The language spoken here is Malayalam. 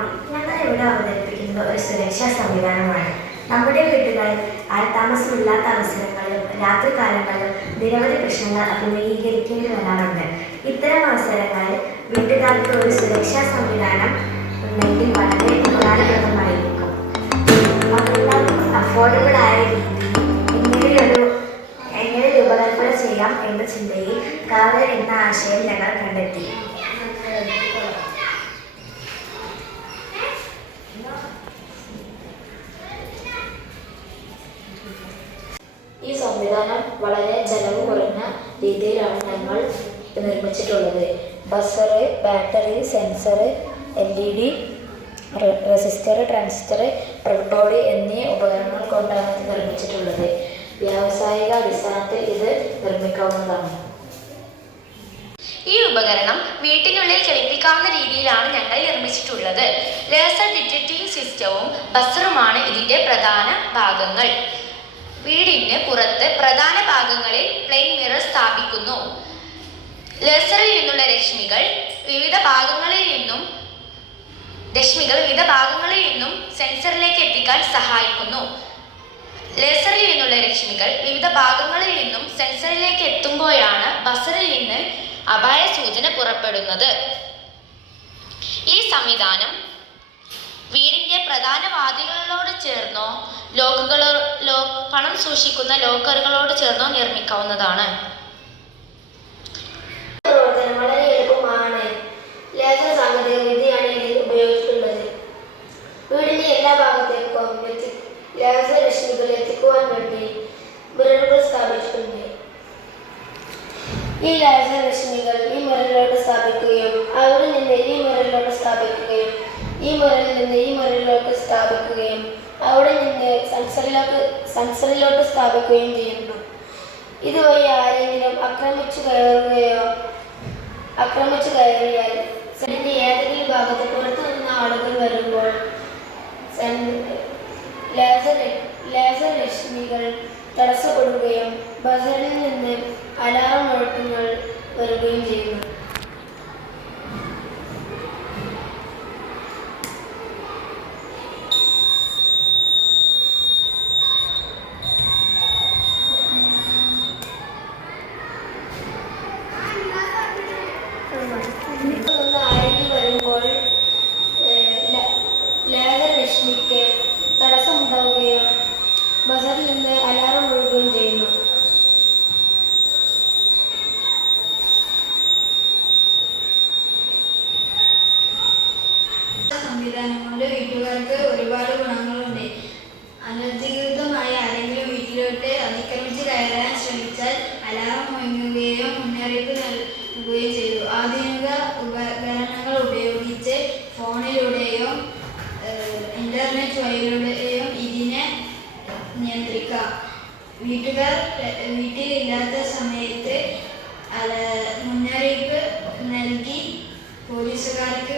മോർണിംഗ്. ഞങ്ങൾ ഇവിടെ അവതരിപ്പിക്കുന്നത് ഒരു സുരക്ഷാ സംവിധാനമാണ്. നമ്മുടെ വീടുകളിൽ ആൾതാമസമില്ലാത്ത അവസരങ്ങളിലും രാത്രികാലങ്ങളിലും നിരവധി പ്രശ്നങ്ങൾ അഭിമുഖീകരിക്കേണ്ടി വരാറുണ്ട്. ഇത്തരം അവസരങ്ങളിൽ വീട്ടുകാർക്ക് ഒരു സുരക്ഷാ സംവിധാനം ഉണ്ടെങ്കിൽ വളരെ ഉപകാരപ്രദമായിരിക്കും. അതെല്ലാവർക്കും അഫോർഡബിൾ ആയ രീതിയിൽ എങ്ങനെ രൂപകൽപ്പന ചെയ്യാം എന്ന ചിന്തയിൽ കാവൽ എന്ന ആശയം ഞങ്ങൾ കണ്ടെത്തി. ഈ സംവിധാനം വളരെ ചെലവ് കുറഞ്ഞ രീതിയിലാണ് ഞങ്ങൾ നിർമ്മിച്ചിട്ടുള്ളത്. Buzzer, battery, sensor, LED, resistor, transistor, breadboard എന്നീ ഉപകരണങ്ങൾ കൊണ്ടാണ് ഇത് നിർമ്മിച്ചിട്ടുള്ളത്. വ്യാവസായിക അടിസ്ഥാനത്തിൽ ഇത് നിർമ്മിക്കാവുന്നതാണ്. ഈ ഉപകരണം വീട്ടിനുള്ളിൽ ചലിപ്പിക്കാവുന്ന രീതിയിലാണ് ഞങ്ങൾ നിർമ്മിച്ചിട്ടുള്ളത്. ലേസർ ഡിറ്റക്റ്റിംഗ് സിസ്റ്റവും ബസറുമാണ് ഇതിൻ്റെ പ്രധാന ഭാഗങ്ങൾ. വീടിന് പുറത്ത് പ്രധാന ഭാഗങ്ങളിൽ പ്ലെയിൻ മിറർ സ്ഥാപിക്കുന്നു. ലേസറിൽ നിന്നുള്ള രശ്മികൾ വിവിധ ഭാഗങ്ങളിൽ നിന്നും സെൻസറിലേക്ക് എത്തിക്കാൻ സഹായിക്കുന്നു. ലേസറിൽ നിന്നുള്ള രശ്മികൾ വിവിധ ഭാഗങ്ങളിൽ നിന്നും സെൻസറിലേക്ക് എത്തുമ്പോഴാണ് ബസറിൽ നിന്ന് അപായ സൂചന പുറപ്പെടുന്നത്. ഈ സംവിധാനം വീടിൻ്റെ പ്രധാന വാതിലുകളോട് ചേർന്നോ പണം സൂക്ഷിക്കുന്ന ലോക്കറുകളോട് ചേർന്നോ നിർമ്മിക്കാവുന്നതാണ്. പ്രവർത്തനം വളരെ എളുപ്പമാണ്. ലേസർ സാങ്കേതിക വിദ്യയാണ് ഇതിൽ ഉപയോഗിച്ചിട്ടുള്ളത്. വീടിന്റെ എല്ലാ ഭാഗത്തേക്കും ലേസർ രശ്മികൾ എത്തിക്കുവാൻ വേണ്ടി മിററുകൾ സ്ഥാപിച്ചിട്ടുണ്ട്. ഈ ലേസർ രശ്മികൾ ഈ മിററിലോട്ട് സ്ഥാപിക്കുകയും അവിടെ നിന്ന് ഈ മിററിലോട്ട് സ്ഥാപിക്കുകയും ഈ മിററിൽ നിന്ന് ഈ മിററിലോട്ട് സ്ഥാപിക്കുകയും അവിടെ നിന്ന് സെൻസറിലോട്ട് സ്ഥാപിക്കുകയും ചെയ്യുന്നു. ഇതുവഴി ആരെങ്കിലും ആക്രമിച്ചു കയറിയാൽ സെല്ലിന്റെ ഏതെങ്കിലും ഭാഗത്ത് പുറത്തു നിന്ന് ആളുകൾ വരുമ്പോൾ ലേസർ രശ്മികൾ തടസ്സപ്പെടുകയും ബസറിൽ നിന്ന് അലാറം മുഴക്കങ്ങൾ വരികയും ചെയ്യുന്നു. ആരെങ്കിലും വരുമ്പോൾ ലേസർ രശ്മിക്ക് തടസ്സമുണ്ടാവുകയും ബസറിൽ നിന്ന് അലാറം മുഴുകുകയും ചെയ്യുന്നു. സംവിധാനങ്ങളുടെ വീട്ടുകാർക്ക് ഒരുപാട് ഗുണങ്ങളുണ്ട്. അനധികൃതമായി ആരെങ്കിലും വീട്ടിലോട്ട് അതിക്രമിച്ച് കയറാൻ ശ്രമിച്ചാൽ അലാറം മുഴങ്ങുകയും മുന്നറിയിപ്പ് നൽകുകയും ചെയ്തു. ആധുനിക ഉപകരണങ്ങൾ ഉപയോഗിച്ച് ഫോണിലൂടെയോ ഇന്റർനെറ്റ് വഴിയിലൂടെയോ ഇതിനെ നിയന്ത്രിക്കാം. വീട്ടുകാർ വീട്ടിലില്ലാത്ത സമയത്ത് മുന്നറിയിപ്പ് നൽകി പോലീസുകാർക്ക്